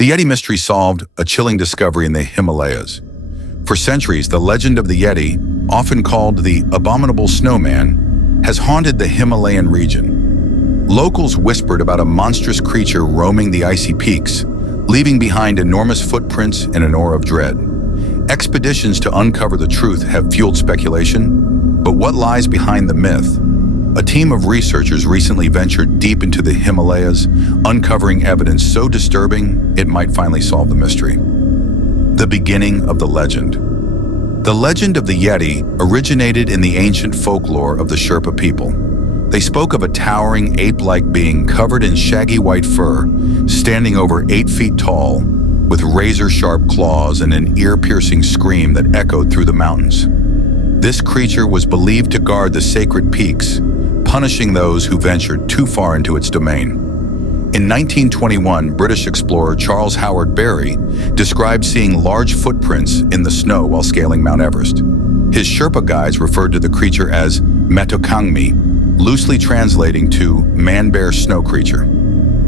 The Yeti mystery solved, a chilling discovery in the Himalayas. For centuries, the legend of the Yeti, often called the abominable snowman, has haunted the Himalayan region. Locals whispered about a monstrous creature roaming the icy peaks, leaving behind enormous footprints and an aura of dread. Expeditions to uncover the truth have fueled speculation, but what lies behind the myth? A team of researchers recently ventured deep into the Himalayas, uncovering evidence so disturbing it might finally solve the mystery. The beginning of the legend. The legend of the Yeti originated in the ancient folklore of the Sherpa people. They spoke of a towering ape-like being covered in shaggy white fur, standing over 8 feet tall, with razor-sharp claws and an ear-piercing scream that echoed through the mountains. This creature was believed to guard the sacred peaks, punishing those who ventured too far into its domain. In 1921, British explorer Charles Howard Berry described seeing large footprints in the snow while scaling Mount Everest. His Sherpa guides referred to the creature as Metokangmi, loosely translating to man-bear snow creature.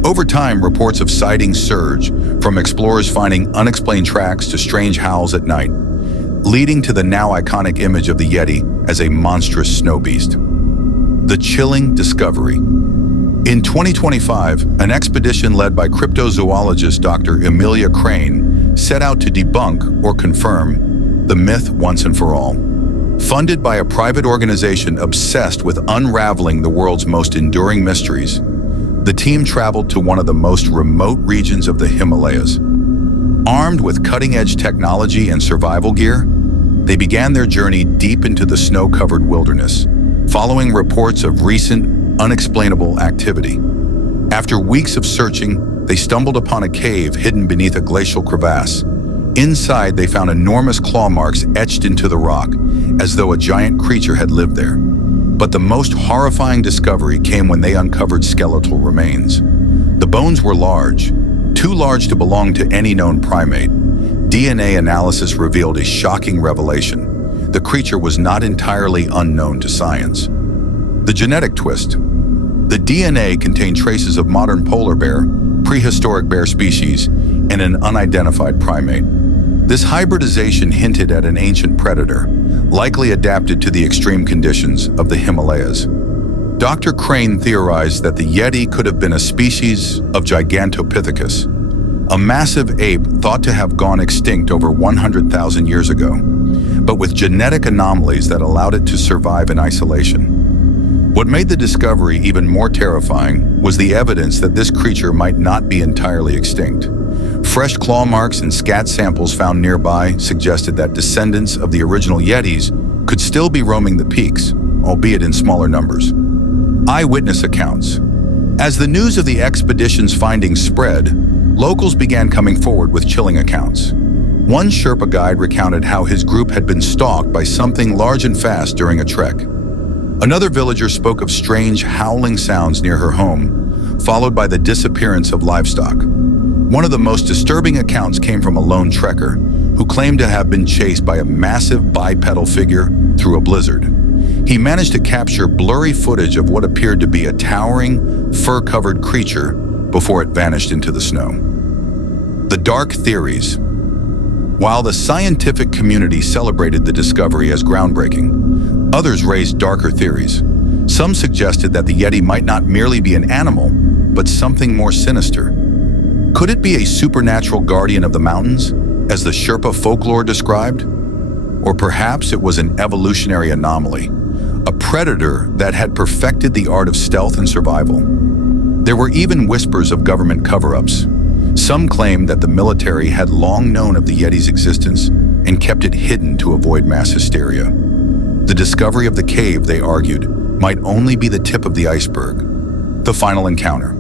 Over time, reports of sightings surged, from explorers finding unexplained tracks to strange howls at night, leading to the now iconic image of the Yeti as a monstrous snow beast. The chilling discovery. In 2025, an expedition led by cryptozoologist Dr. Emilia Crane set out to debunk or confirm the myth once and for all. Funded by a private organization obsessed with unraveling the world's most enduring mysteries, the team traveled to one of the most remote regions of the Himalayas. Armed with cutting-edge technology and survival gear, they began their journey deep into the snow-covered wilderness, following reports of recent, unexplainable activity. After weeks of searching, they stumbled upon a cave hidden beneath a glacial crevasse. Inside, they found enormous claw marks etched into the rock, as though a giant creature had lived there. But the most horrifying discovery came when they uncovered skeletal remains. The bones were large, too large to belong to any known primate. DNA analysis revealed a shocking revelation. The creature was not entirely unknown to science. The genetic twist. The DNA contained traces of modern polar bear, prehistoric bear species, and an unidentified primate. This hybridization hinted at an ancient predator, likely adapted to the extreme conditions of the Himalayas. Dr. Crane theorized that the Yeti could have been a species of Gigantopithecus, a massive ape thought to have gone extinct over 100,000 years ago, but with genetic anomalies that allowed it to survive in isolation. What made the discovery even more terrifying was the evidence that this creature might not be entirely extinct. Fresh claw marks and scat samples found nearby suggested that descendants of the original Yetis could still be roaming the peaks, albeit in smaller numbers. Eyewitness accounts. As the news of the expedition's findings spread, locals began coming forward with chilling accounts. One Sherpa guide recounted how his group had been stalked by something large and fast during a trek. Another villager spoke of strange howling sounds near her home, followed by the disappearance of livestock. One of the most disturbing accounts came from a lone trekker who claimed to have been chased by a massive bipedal figure through a blizzard. He managed to capture blurry footage of what appeared to be a towering, fur-covered creature before it vanished into the snow. The dark theories. While the scientific community celebrated the discovery as groundbreaking, others raised darker theories. Some suggested that the Yeti might not merely be an animal, but something more sinister. Could it be a supernatural guardian of the mountains, as the Sherpa folklore described? Or perhaps it was an evolutionary anomaly, a predator that had perfected the art of stealth and survival. There were even whispers of government cover-ups. Some claimed that the military had long known of the Yeti's existence and kept it hidden to avoid mass hysteria. The discovery of the cave, they argued, might only be the tip of the iceberg. The final encounter.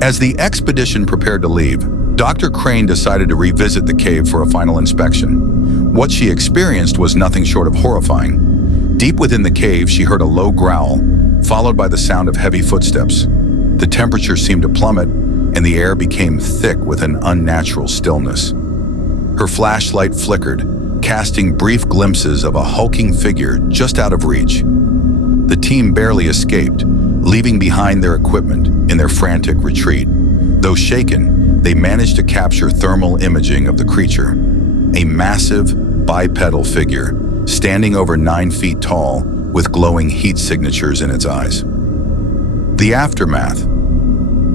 As the expedition prepared to leave, Dr. Crane decided to revisit the cave for a final inspection. What she experienced was nothing short of horrifying. Deep within the cave, she heard a low growl, followed by the sound of heavy footsteps. The temperature seemed to plummet, and the air became thick with an unnatural stillness. Her flashlight flickered, casting brief glimpses of a hulking figure just out of reach. The team barely escaped, leaving behind their equipment in their frantic retreat. Though shaken, they managed to capture thermal imaging of the creature, a massive bipedal figure standing over 9 feet tall with glowing heat signatures in its eyes. The aftermath.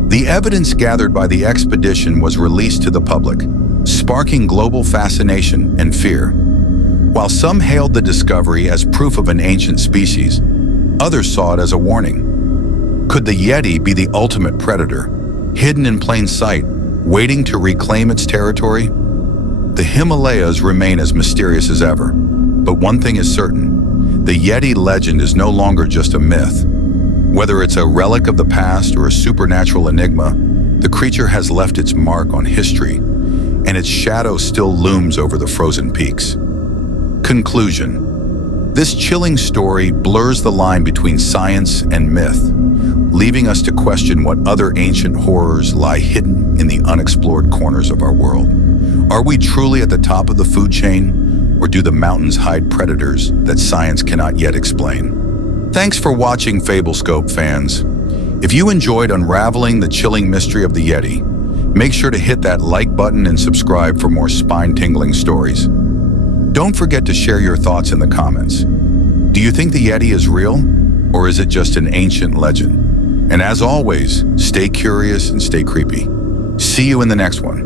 The evidence gathered by the expedition was released to the public, sparking global fascination and fear. While some hailed the discovery as proof of an ancient species, others saw it as a warning. Could the Yeti be the ultimate predator, hidden in plain sight, waiting to reclaim its territory? The Himalayas remain as mysterious as ever, but one thing is certain: the Yeti legend is no longer just a myth. Whether it's a relic of the past or a supernatural enigma, the creature has left its mark on history, and its shadow still looms over the frozen peaks. Conclusion. This chilling story blurs the line between science and myth, leaving us to question what other ancient horrors lie hidden in the unexplored corners of our world. Are we truly at the top of the food chain, or do the mountains hide predators that science cannot yet explain? Thanks for watching, FableScope fans. If you enjoyed unraveling the chilling mystery of the Yeti, make sure to hit that like button and subscribe for more spine-tingling stories. Don't forget to share your thoughts in the comments. Do you think the Yeti is real, or is it just an ancient legend? And as always, stay curious and stay creepy. See you in the next one.